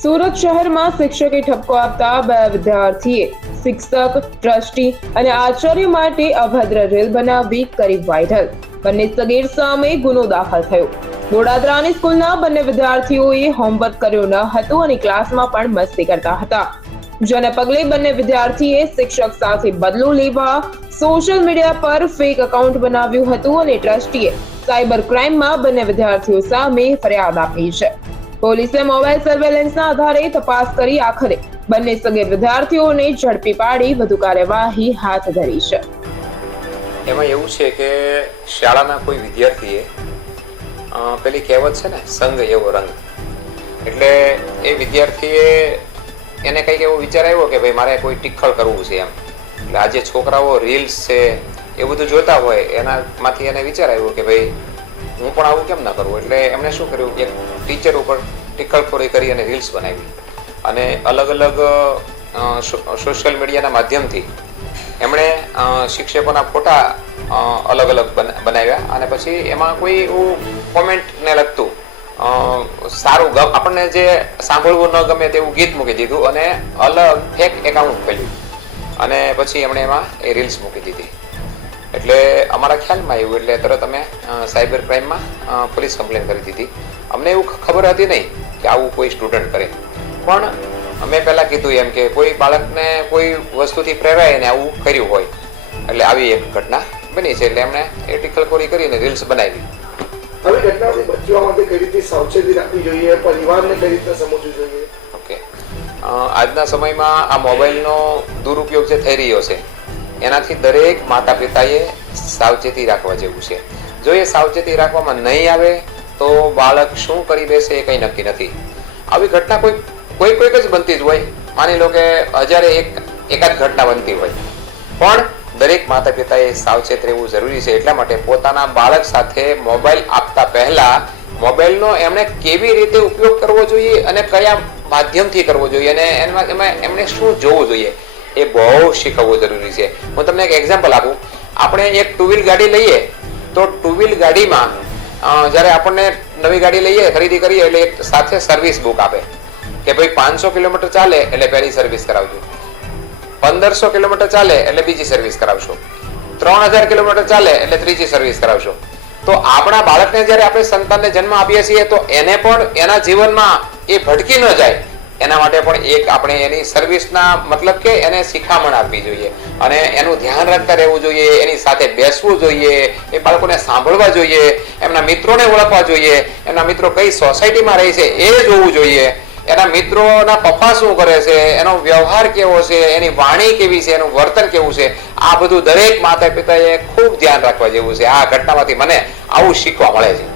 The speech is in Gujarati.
સુરત શહેરમાં શિક્ષકે ઠપકો આપતા બે વિદ્યાર્થીએ શિક્ષક, ટ્રસ્ટી અને આચાર્ય માટે અભદ્ર રેલ બનાવી કરી વાયરલ. બંને સગીર સામે ગુનો દાખલ થયો. બોડાદરાની સ્કૂલના બંને વિદ્યાર્થીઓએ હોમવર્ક કર્યો ન હતું અને ક્લાસમાં પણ મસ્તી કરતા હતા. જેને પગલે બંને વિદ્યાર્થીએ શિક્ષક સાથે બદલો લેવા સોશિયલ મીડિયા પર ફેક એકાઉન્ટ બનાવ્યું હતું અને ટ્રસ્ટીએ સાયબર ક્રાઇમમાં બંને વિદ્યાર્થીઓ સામે ફરિયાદ આપી છે. પોલીસે મોબાઈલ સર્વેલન્સના આધારે તપાસ કરી આખરે બંને સગે વિદ્યાર્થીઓને ઝડપી પાડી વધુ કાર્યવાહી હાથ ધરી છે. એમાં એવું છે કે શાળાના કોઈ વિદ્યાર્થીએ પેલી કહેવત છે ને, સંગ એવો રંગ. એટલે એ વિદ્યાર્થીએ એને કંઈક એવો વિચાર આવ્યો કે ભાઈ મારે કોઈ ટીખળ કરવું છે એમ. એટલે આજે છોકરાઓ રીલ્સ છે એ બધું જોતા હોય, એનામાંથી એને વિચાર આવ્યો કે ભાઈ હું પણ આવું કેમ ના કરું? એટલે એમણે શું કર્યું? એક ટીચર ઉપર ટીકળખોરી કરી અને રીલ્સ બનાવી. અને અલગ અલગ સોશિયલ મીડિયાના માધ્યમથી એમણે શિક્ષકોના ફોટા અલગ અલગ બન- બનાવ્યા. અને પછી એમાં કોઈ એવું કોમેન્ટને લગતું સારું ગમ, આપણને જે સાંભળવું ન ગમે તેવું ગીત મૂકી દીધું અને અલગ ફેક એકાઉન્ટ ખોલ્યું. અને પછી એમણે એમાં એ રીલ્સ મૂકી દીધી. એટલે અમારા ખ્યાલમાં આવ્યું એટલે તરત અમે સાયબર ક્રાઇમમાં પોલીસ કમ્પ્લેન કરી દીધી. અમને એવું ખબર હતી નહીં કે આવું કોઈ સ્ટુડન્ટ કરે. પણ અમે પહેલાં કીધું એમ કે કોઈ બાળકને કોઈ વસ્તુથી પ્રેરાય ને આવું કર્યું હોય. એટલે આવી એક ઘટના બની છે એટલે એમણે એ ટીકલખોરી કરીને રીલ્સ બનાવી. આવી ઘટનાથી બચવા માટે કઈ રીતે સાવચેતી રાખવી જોઈએ પરિવારને કઈ રીતે સમજવું જોઈએ? ઓકે. આજના સમયમાં આ મોબાઈલનો દુરુપયોગ જે થઈ રહ્યો છે એનાથી દરેક માતા પિતાએ સાવચેતી રાખવા જેવું છે. જો એ સાવચેતી રાખવામાં નહીં આવે, તો બાળક શું કરી બેસે એ કંઈ નક્કી નથી. આવી ઘટના કોઈ કોઈ કોઈક જ બનતી જ હોય. માની લો કે હજારે એક, એકાદ ઘટના બનતી હોય. પણ દરેક માતા પિતાએ સાવચેત રહેવું જરૂરી છે. એટલા માટે પોતાના બાળક સાથે મોબાઈલ આપતા પહેલા મોબાઈલનો એમણે કેવી રીતે ઉપયોગ કરવો જોઈએ અને કયા માધ્યમથી કરવો જોઈએ અને એમાં એમાં એમણે શું જોવું જોઈએ. એ બહુ શીખવવું જરૂરી છે. હું તમને એક એક્ઝામ્પલ આપું. આપણે એક ટુ વ્હીલ ગાડી લઈએ, તો ટુ વ્હીલ ગાડીમાં જ્યારે આપણને નવી ગાડી લઈએ, ખરીદી કરીએ, એટલે સાથે સર્વિસ બુક આપે. કે ભાઈ પાંચસો કિલોમીટર ચાલે, એટલે પહેલી સર્વિસ કરાવજો. પંદરસો કિલોમીટર ચાલે, એટલે બીજી સર્વિસ કરાવશો. ત્રણ હજાર કિલોમીટર ચાલે, એટલે ત્રીજી સર્વિસ કરાવશો. તો આપણા બાળકને જ્યારે આપણે સંતાનને જન્મ આપીએ છીએ, તો એને પણ એના જીવનમાં એ ભટકી ન જાય. એના માટે પણ એક આપણે એની સર્વિસના મતલબ કે એને શિખામણ આપવી જોઈએ. અને એનું ધ્યાન રાખતા રહેવું જોઈએ, એની સાથે બેસવું જોઈએ, એ બાળકોને સાંભળવા જોઈએ, એમના મિત્રોને ઓળખવા જોઈએ, એમના મિત્રો કઈ સોસાયટીમાં રહે છે એ જોવું જોઈએ. એના મિત્રોના પપ્પા શું કરે છે, એનો વ્યવહાર કેવો છે, એની વાણી કેવી છે, એનું વર્તન કેવું છે, આ બધું દરેક માતા પિતાએ ખૂબ ધ્યાન રાખવા જેવું છે. આ ઘટનામાંથી મને આવું શીખવા મળે છે.